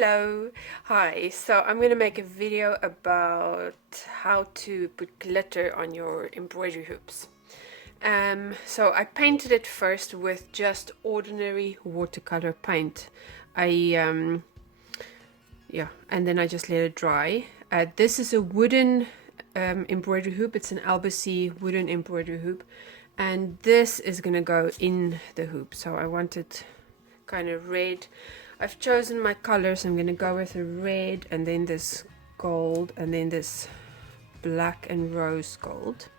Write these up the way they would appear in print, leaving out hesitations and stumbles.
Hello, hi. So I'm gonna make a video about how to put glitter on your embroidery hoops. So I painted it first with just ordinary watercolor paint. And then I just let it dry. This is a wooden embroidery hoop. It's an Albany wooden embroidery hoop, and this is gonna go in the hoop. So I want it kind of red. I've chosen my colors. I'm gonna go with a red, and then this gold, and then this black and rose gold.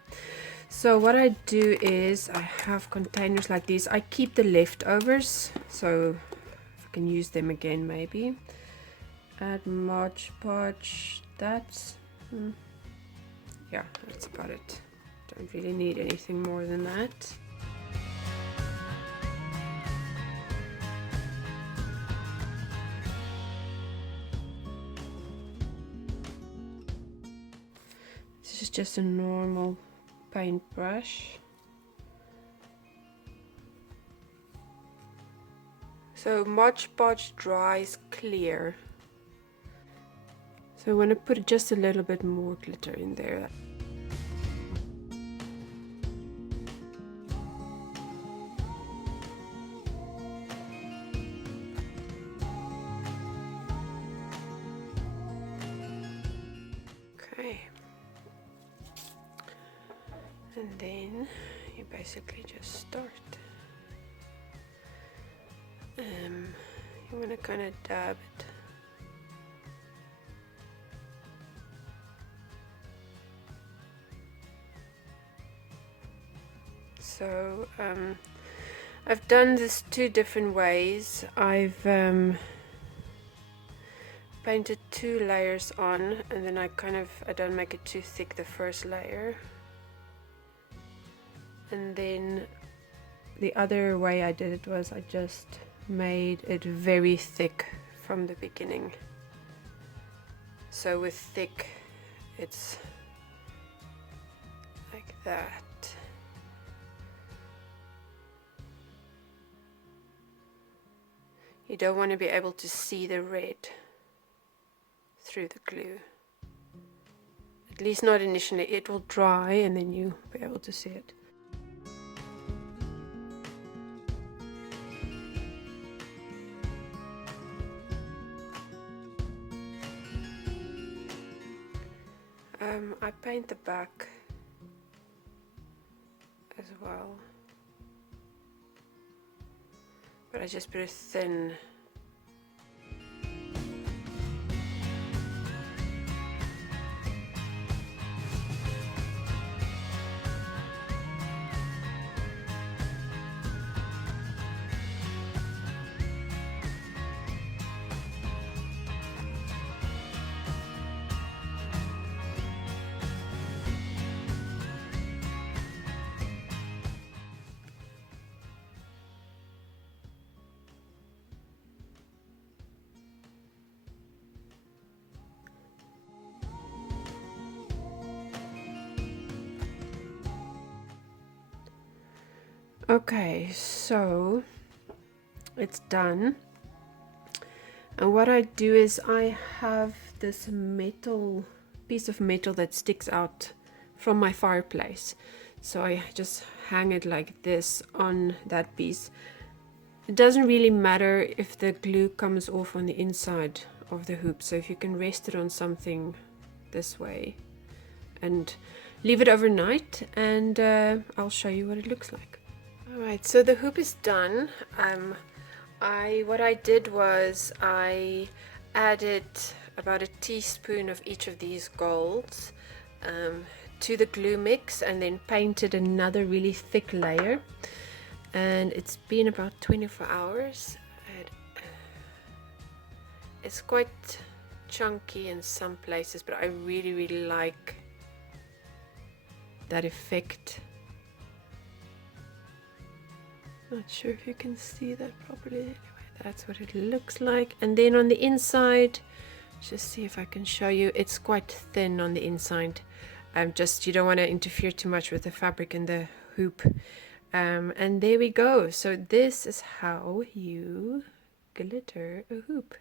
So what I do is I have containers like these. I keep the leftovers, so I can use them again maybe. Add Mod Podge. That's yeah, that's about it. Don't really need anything more than that. This is just a normal paintbrush. So Mod Podge dries clear. So I want to put just a little bit more glitter in there. Okay. And then you basically just start. You want to kind of dab it. So I've done this two different ways. I've painted two layers on, and then I don't make it too thick the first layer, and then the other way I did it was I just made it very thick from the beginning. So with thick, it's like that. You don't want to be able to see the red through the glue. At least not initially. It will dry and then you'll be able to see it. I paint the back as well, but I just put a thin . Okay, so it's done, and what I do is I have this piece of metal that sticks out from my fireplace, so I just hang it like this on that piece. It doesn't really matter if the glue comes off on the inside of the hoop, so if you can rest it on something this way and leave it overnight, and I'll show you what it looks like. Alright, so the hoop is done. What I did was I added about a teaspoon of each of these golds to the glue mix, and then painted another really thick layer, and it's been about 24 hours. It's quite chunky in some places, but I really like that effect. Not sure if you can see that properly. Anyway, that's what it looks like. And then on the inside, just see if I can show you, it's quite thin on the inside. You don't want to interfere too much with the fabric and the hoop. And there we go. So this is how you glitter a hoop.